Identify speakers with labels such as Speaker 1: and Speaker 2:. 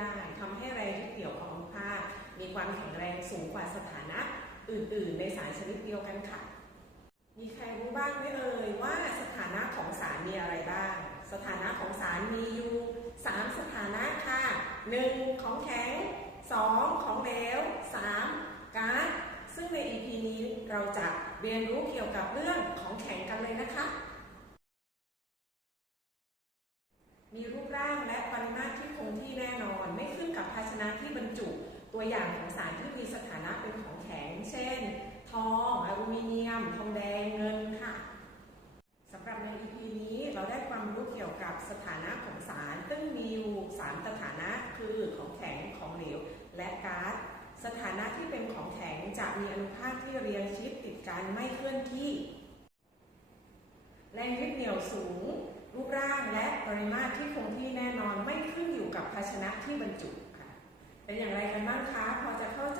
Speaker 1: ได้ทำให้แรงยึดเหนี่ยวของอนุภามีความแข็งแรงสูงกว่าสถานะอื่น ๆ ในสารชนิดเดียวกันค่ะ มีใครรู้บ้างไหมเอ่ยว่าสถานะของสารมีอะไรบ้าง สถานะของสารมีอยู่3สถานะค่ะ 1. ของแข็ง 2. ของเหลว 3. ก๊าซซึ่งใน EP นี้เราจะเรียนรู้เกี่ยวกับเรื่องของแข็งกันเลยนะคะ มีรูปร่างและปริมาตรที่คงที่ ภาชนะที่บรรจุตัวอย่างของสารที่มีสถานะเป็นของแข็ง เช่น ทองอลูมิเนียม ทองแดง เงินค่ะสำหรับใน EP นี้เราได้ความรู้เกี่ยวกับสถานะของสาร ซึ่งมีอยู่สามสถานะคือของแข็ง ของเหลว และก๊าซ สถานะที่เป็นของแข็งจะมีอนุภาคที่เรียงชิดติดกันไม่เคลื่อนที่ แรงยึดเหนี่ยวสูง รูปร่างและปริมาตรที่คงที่แน่นอนไม่ขึ้นอยู่กับภาชนะที่บรรจุ เป็นอย่างไรกันบ้างคะ พอจะเข้าใจ